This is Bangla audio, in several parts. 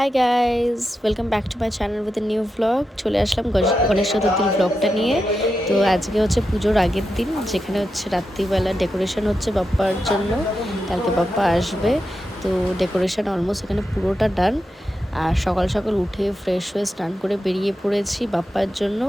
Hi guys, welcome back to my channel with a new vlog. চলে আসলাম গণেশ চতুর্থীর ভ্লগটা নিয়ে। তো আজকে হচ্ছে পুজোর আগের দিন, যেখানে হচ্ছে রাত্রিবেলা ডেকোরেশন হচ্ছে বাপ্পার জন্য। কালকে বাপ্পা আসবে, তো ডেকোরেশন অলমোস্ট এখানে পুরোটা ডান। আর সকাল সকাল উঠে ফ্রেশ হয়ে স্নান করে বেরিয়ে পড়েছি বাপ্পার জন্য,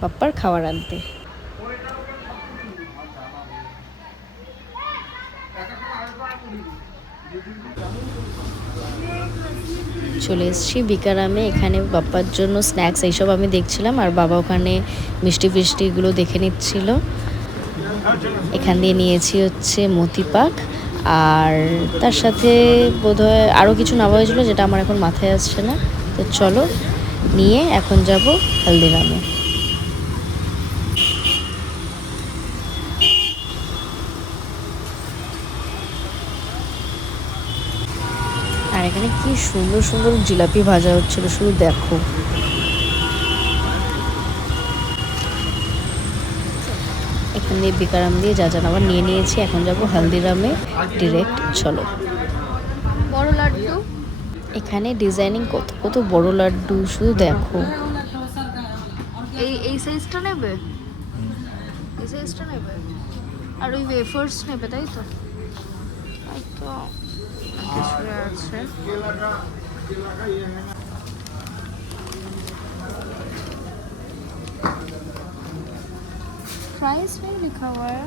বাপ্পার খাবার আনতে। চলে এসেছি বিকারামে। এখানে বাপ্পার জন্য স্ন্যাক্স এইসব আমি দেখছিলাম, আর বাবা ওখানে মিষ্টি ফিষ্টিগুলো দেখে নিচ্ছিল। এখান দিয়ে নিয়েছি হচ্ছে মতিপাক, আর তার সাথে বোধহয় আরও কিছু নেওয়া হয়েছিল যেটা আমার এখন মাথায় আসছে না। তো চলো নিয়ে এখন যাব হলদিরামে। আর এখানে কি সুন্দর সুন্দর জিলাপি ভাজা হচ্ছিল, শুধু দেখো। এখান দিয়ে বিকারাম দিয়ে যা যা আবার নিয়ে নিয়েছি, এখন যাব হলদিরামে ডিরেক্ট। চলো। বড় লাড্ডু, এখানে ডিজাইনিং কত কত বড় লাড্ডু, শুধু দেখো। এই সাইজটা নেবে, এই সাইজটা নেবে, আর ওই ওয়েফার্স নেবে, তাই তো? তাই তো কিছু আছে। प्राइस नहीं लिखा हुआ है।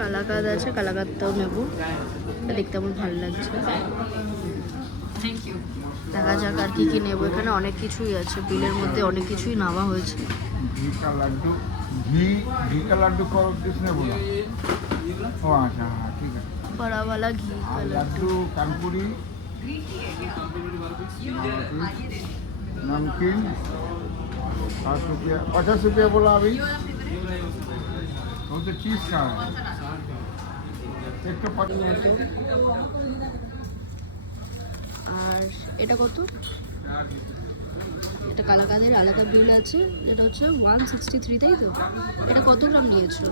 কালাকাদ আছে, কালাকাদটাও নেব, দেখতে আমার ভালো লাগছে। দেখা যাক আর কি কি নেবো। এখানে অনেক কিছুই আছে, বিলের মধ্যে অনেক কিছুই নেওয়া হয়েছে। घी का लड्डू, घी का लड्डू को किसने बोला? ओ अच्छा, हाँ ठीक है। बड़ा वाला घी का लड्डू, लड्डू कानपुरी, नमकीन 60 रुपया, 50 रुपया बोला अभी। वो तो चीज का है, एक तो 50। আর এটা কত? এটা কালাকাদের আলাদা বিল আছে, এটা হচ্ছে 163, তাই তো? এটা কত গ্রাম নিয়েছো?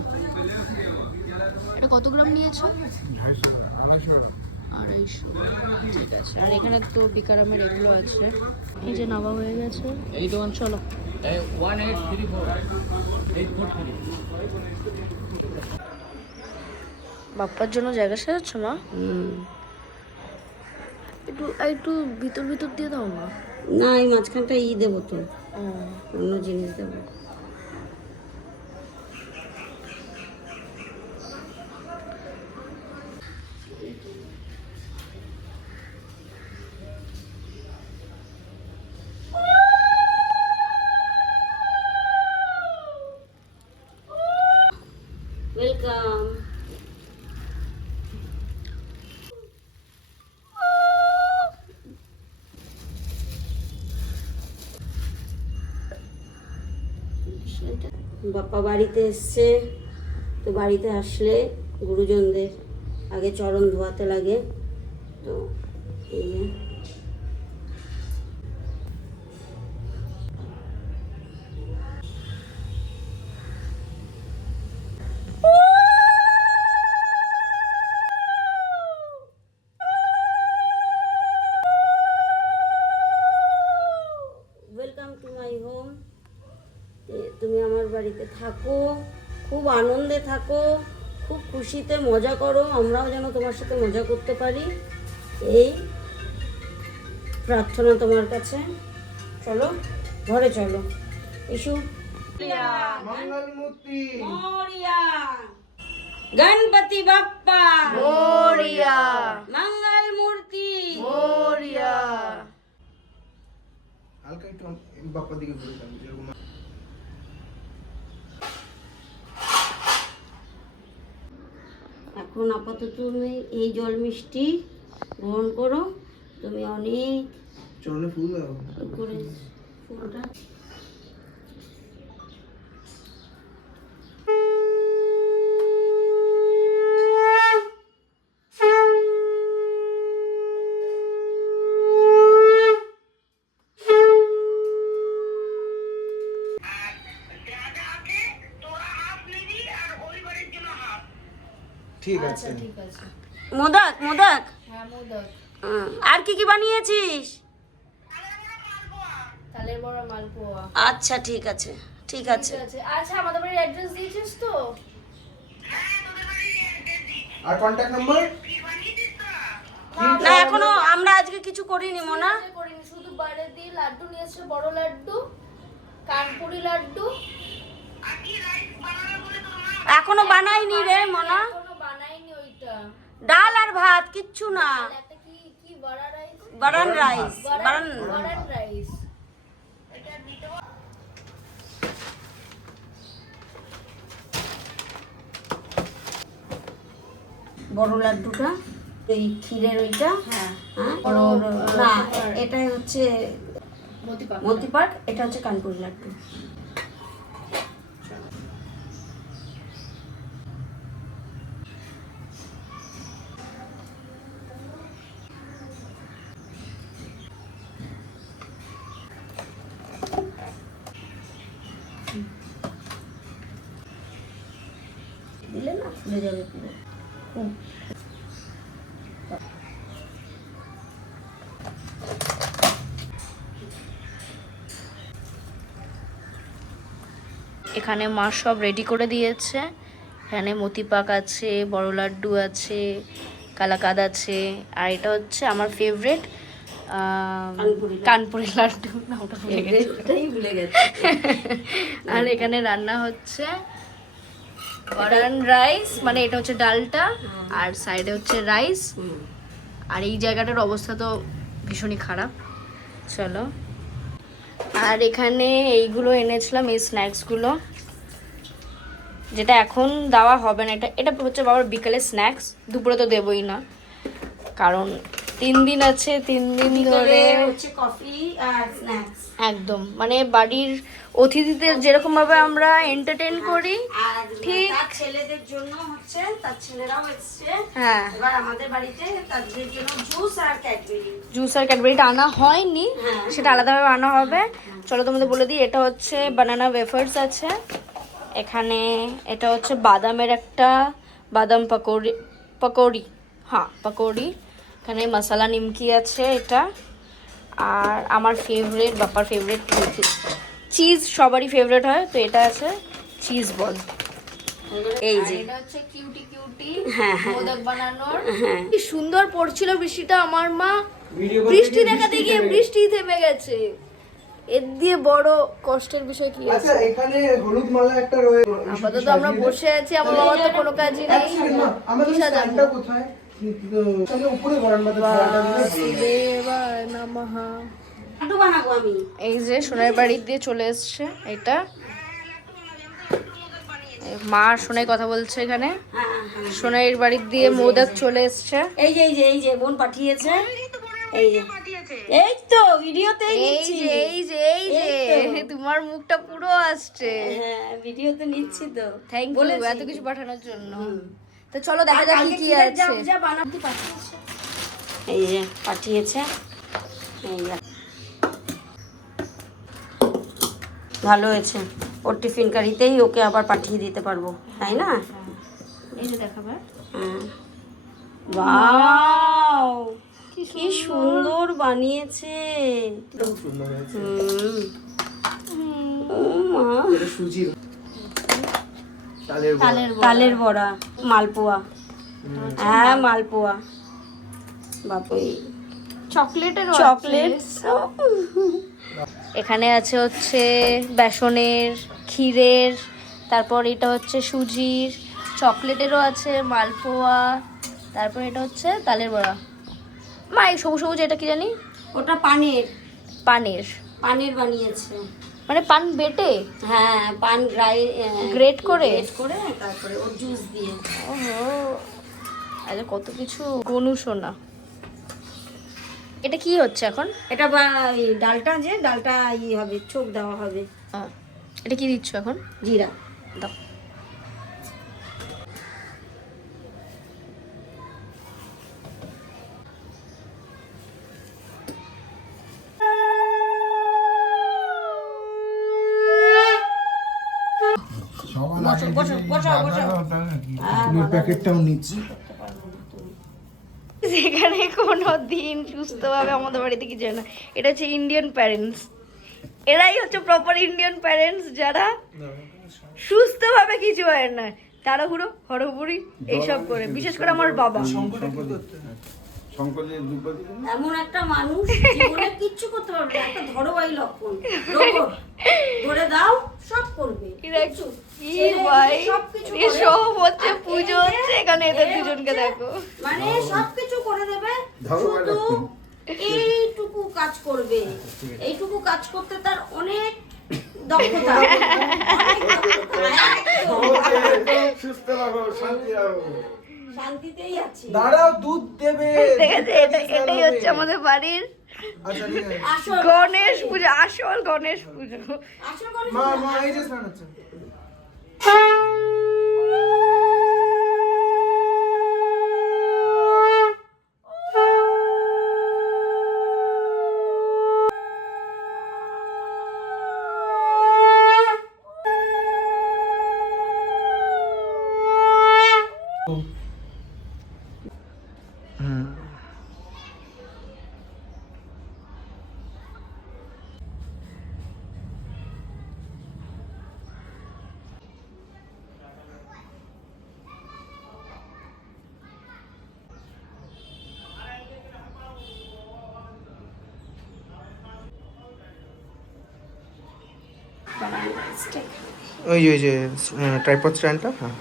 এটা কত গ্রাম নিয়েছো? 250, 250 ग्राम। 250, ঠিক আছে। আর এখানে তো বিকারামের এগুলো আছে, এই যে নেওয়া হয়ে গেছে। এই তো চলো। 1834 বাপ্পার জন্য জায়গা সাজাচ্ছ মা? একটু একটু ভিতর ভিতর দিয়ে দাও না। না, এই মাঝখানটা দেবো তো, অন্য জিনিস দেবো। ওয়েলকাম। বাপ্পা বাড়িতে এসছে, তো বাড়িতে আসলে গুরুজনদের আগে চরণ ধোয়াতে লাগে। তো এই যে ওয়েলকাম টু মাই হোম। তুমি আমার বাড়িতে থাকো, খুব আনন্দে থাকো, খুব খুশিতে মজা করো, আমরাও যেন তোমার সাথে মজা করতে পারি, এই প্রার্থনা তোমার কাছে। চলো ঘরে চলো, ইস্যু। मंगल मूर्ति गणपति बाप्पा मोरिया, मंगल मूर्ति मोरिया। হালকা একটু বাপ্পার দিকে ঘুরে যান, যেরকম। এখন আপাতত তুমি এই জল মিষ্টি গ্রহণ করো। তুমি অনেক চরণে ফুল দাও। করে ফুলটা ঠিক আচ্ছা আছে। ঠিক আছে। মোদক মোদক হ্যাঁ মোদক, আর কি কি বানিয়েছিস? তালের বড়া, মালপোয়া। আচ্ছা ঠিক আছে ঠিক আছে। ঠিক আছে। আচ্ছা আমাদের বাড়ির অ্যাড্রেস দিয়েছিস তো? আর কন্ট্যাক্ট নাম্বার? না এখনো আমরা আজকে কিছু করিনি মোনা। আজকে করিনি, শুধু বাইরে দিয়ে লাড্ডু নিয়ে এসেছে, বড় লাড্ডু, কানপুরি লাড্ডু। এখনো বানাইনি রে মোনা। এখনো বানাইনি ওইটা। ডাল আর ভাত কিচ্ছু না। আর একটা কি কি বড়া রাইস, বারান রাইস বারান। বড়ার রাইস। বড় লাড্ডুটা এই ক্ষীরের ওইটা। হ্যাঁ আর না এটাই হচ্ছে মতিপাক। মতিপাক, এটা হচ্ছে কানপুরি লাড্ডু। দিলে না ফুলে যাবে পুরো। এখানে মা সব রেডি করে দিয়েছে। এখানে মতিপাক আছে, বড় লাড্ডু আছে, কালাকাদ আছে, আর এটা হচ্ছে আমার ফেভারিট কানপুরি লাড্ডু, নামটা ভুলে গেছি। এটাই ভুলে গেছে। আর এখানে রান্না হচ্ছে বারান রাইস, মানে এটা হচ্ছে ডালটা, আর সাইডে হচ্ছে রাইস। আর এই জায়গাটার অবস্থা তো ভীষণই খারাপ। চলো, আর এখানে এইগুলো এনেছিলাম, এই স্ন্যাক্সগুলো, যেটা এখন দেওয়া হবে না। এটা এটা হচ্ছে বাবার বিকালে স্ন্যাক্স, দুপুরে তো দেবই না, কারণ 3 দিন আছে, 3 দিন ধরে হচ্ছে কফি আর স্ন্যাক্স। একদম মানে বাড়ির অতিথিদের যেরকম ভাবে আমরা এন্টারটেইন করি, আর ঠিক। তার ছেলেদের জন্য হচ্ছে, তার ছেলেরাও এসছে হ্যাঁ, এবার আমাদের বাড়িতে, তাদের জন্য জুস আর ক্যাডবেরি। জুস আর ক্যাডবেরিটা আনা হয়নি, হ্যাঁ। সেটা আলাদাভাবে আনা হবে। চলো তোমাদের বলে দিই, এটা হচ্ছে বানানা ওয়েফার্স আছে এখানে, এটা হচ্ছে বাদামের একটা বাদাম পকৌড়ি, হ্যাঁ পকৌড়ি। এখানে মশলা নিমকি আছে এটা, আর আমার ফেভারিট, বাপ্পার ফেভারিট চিজ, সবারই ফেভারিট হয়, তো এটা আছে চিজ বল। এই আর যে এটা হচ্ছে কিউটি কিউটি হ্যাঁ, মোদক বানানোর। হ্যাঁ কি সুন্দর পড়ছিল বৃষ্টিটা, আমার মা ভিডিও বৃষ্টি দেখাতে গিয়ে বৃষ্টি থেমে গেছে। এর দিয়ে বড় কষ্টের বিষয় কি আচ্ছা, আছে? এখানে হলুদ মালা একটা রয়েছে। আপাতত আমরা বসে আছি, আমার বাবা তো কোনো কাজই নেই। আমাদের কি সাজাবো? স্ট্যান্ডটা কোথায়? তাহলে উপরে গরমবাতে থালাটা দিলে বাসুদেবায় নমঃ। লাড্ডু বানাবো আমি। এই যে সোনার বাড়ি দিয়ে চলে এসছে এটা, মা সোনাই কথা বলছে এখানে, হ্যাঁ হ্যাঁ সোনাইয়ের বাড়ি দিয়ে মোদক চলে এসছে। এই যে এই যে এই যে বোন পাঠিয়েছে, এই যে এই তো ভিডিওতেই এই নিচ্ছি। যে এই যে এই যে এই তো। তোমার মুখটা পুরো আসছে। হ্যাঁ ভিডিওতে নিচ্ছি তো। থ্যাংক ইউ বলেছি। এত কিছু পাঠানোর জন্য। তো চলো দেখা যাক কি কি আছে। যা বানাতে পাঠিয়েছে, এই যে পাঠিয়েছে, এই যে ভালো হয়েছে। ওর টিফিন কারিতেই ওকে আবার পাঠিয়ে দিতে পারবো, তাই না? এই যে দেখাবে, হ্যাঁ। ওয়াও কি সুন্দর বানিয়েছে। খুব সুন্দর হয়েছে। ও মা, এটা সুজির তালের বড়া। তালের বড়া, মালপোয়া। হ্যাঁ মালপোয়া, বাপরে চকলেটের চকলেট। এখানে আছে হচ্ছে বেসনের, ক্ষীরের, তারপর এটা হচ্ছে সুজির, চকলেটেরও আছে, মালপোয়া, তারপর এটা হচ্ছে তালের বড়া। মা এই সবুজ সবুজ এটা কি জানি? ওটা পানের, পানের, পানের বানিয়েছে। মানে পান বেটে হ্যাঁ পান গ্রেট করে, গ্রেট করে তারপরে ওর জুস দিয়ে। ওহো, আরে কত কিছু গনু সোনা। এটা কি হচ্ছে এখন? এটা এই ডালটা, যে ডালটা হবে, চোখ দেওয়া হবে। এটা কি দিচ্ছ এখন? জিরা দাও। সবার আগে বসো বসো বসো হ্যাঁ, ফুলের প্যাকেটটাও নিচ্ছি। সেখানে কোনো দিন সুস্থভাবে আমাদের বাড়িতে কিছু হয় না। এটা হচ্ছে ইন্ডিয়ান প্যারেন্টস, এরাই হচ্ছে প্রপার ইন্ডিয়ান প্যারেন্টস, যারা সুস্থভাবে কিছু হয় না, তাড়াহুড়ো হড়বড়ি এইসব করে, বিশেষ করে আমার বাবা। শঙ্করের দুটো দিন এমন একটা মানুষ জীবনে কিচ্ছু করতে পারবে না, একটা ধরবাই লক্ষণ রোবট। ধরে দাও সব করবে কিচ্ছু। কি ছেলে ভাই, সবকিছু এ করে। সব হচ্ছে পুজো হচ্ছে এখানে, এদের দুজনকে দেখো। মানে সবকিছু করে দেবে, ধরবাই শুধু লক্ষণ। এইটুকু কাজ করবে। এইটুকু কাজ করতে তার অনেক দক্ষতা, অনেক দক্ষতা। সুস্থ রাখো, শান্তি রাখো। শান্তিতেই আছি। দাঁড়াও, দুধ দেবে। দেখেছে, এটাই হচ্ছে আমাদের বাড়ির আচ্ছা ঠিক আছে। আসল গণেশ পুজো, আসল গণেশ পুজো। আসল গণেশ মা পূজা। মা এই যে স্নান হচ্ছে। ওই যে ট্রাইপড স্ট্যান্ডটা, হ্যাঁ।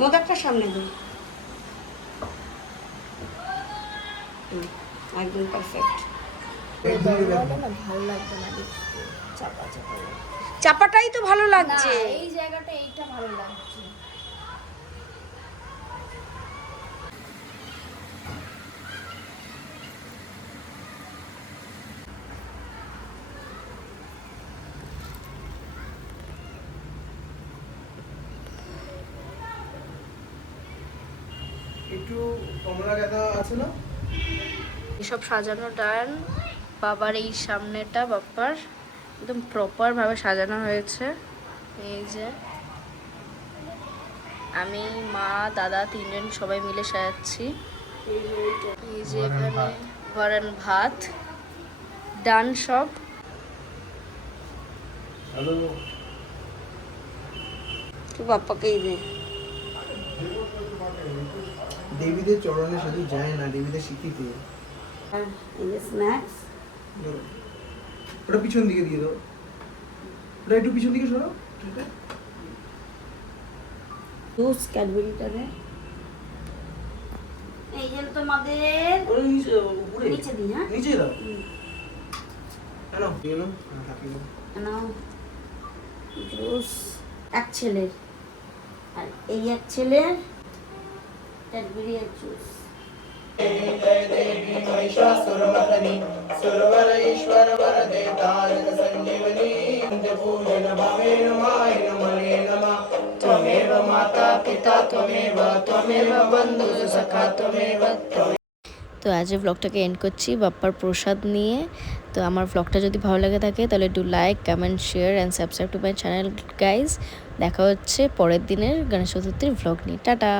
মোদকটা সামনে দিই, একদম পারফেক্ট। চাপাটাই তো ভালো লাগছে। এই জায়গাটা এইটা ভালো লাগছে। একটু কমলা গাঁদা আছে না? এসব সাজানো ডান, বাবার এই সামনেটা বাপ্পার একদম প্রপার ভাবে সাজানো হয়েছে। এই যে আমি, মা, দাদা তিনজন সবাই মিলে সাজাচ্ছি। এই যে এখানে বরণ ভাত ডান সব। তুই বাপ্পাকেই দে। দেবীদের চরণে শুধু যায় না, দেবীদের স্মৃতিতে। আর এই যে স্ন্যাক্স। ধরো। ওটা পিছন দিকে দিয়ে দাও, ওটা একটু পিছন দিকে সরাও। ঠিক আছে, জুস ক্যাডবেরিটা দে। এই যে তোমাদের ওটা নিচে উপরে নিচে দিই, হ্যাঁ নিচে দাও। কেন দিয়ে নাও, হ্যাঁ থাকি দাও। নাও জুস। এক ছেলের আর এই এক ছেলের ক্যাডবেরি আর জুস। त्वमेव माता पिता त्वमेव त्वमेव बन्धु सखा त्वमेव। তো আজ ব্লগটাকে এন্ড করছি বাপ্পার প্রসাদ নিয়ে। তো আমার ব্লগটা যদি ভালো লাগে থাকে তাহলে do like, comment, share and subscribe to my channel guys. দেখা হচ্ছে পরের দিনের গণেশ চতুর্থীর ব্লগ নিয়ে। টাটা।